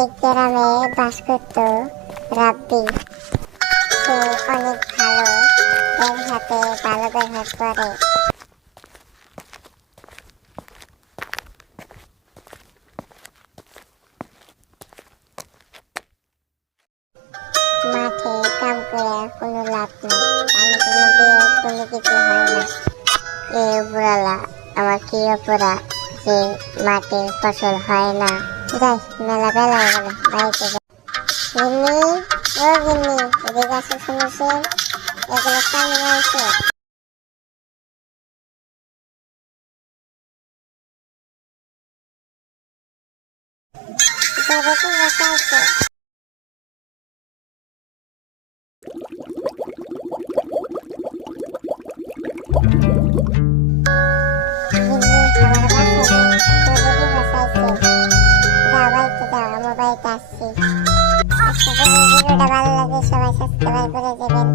এক গ্রামে বাস করত রাব্বি। সে অনেক ভালো, এর হাতে ভালো ব্যবহার করে। মাঠে কাম করে কোনো লাভ নেই, পানি কোনো দিয়ে কোনো কিছু হয় না। এ উপরালা, আমার কি অপরাধ যে মাঠে ফসল হয় না। যাই, মেলা বেলা হয়ে গেল, বাড়িতে যাই। গিন্নি, ও গিন্নি, এদিকে আসো শুনেছেন, এগুলো পানি হয়েছে। এরকম বসে আছে। গিন্নি, আমার বাসায় তোদেরই বাসাইছে। যাও বাড়িতে যাও, আমার বাড়িতে আসছি। আজকে যদি ভিডিওটা ভালো লাগে সবাই সাবস্ক্রাইব করে দেবেন।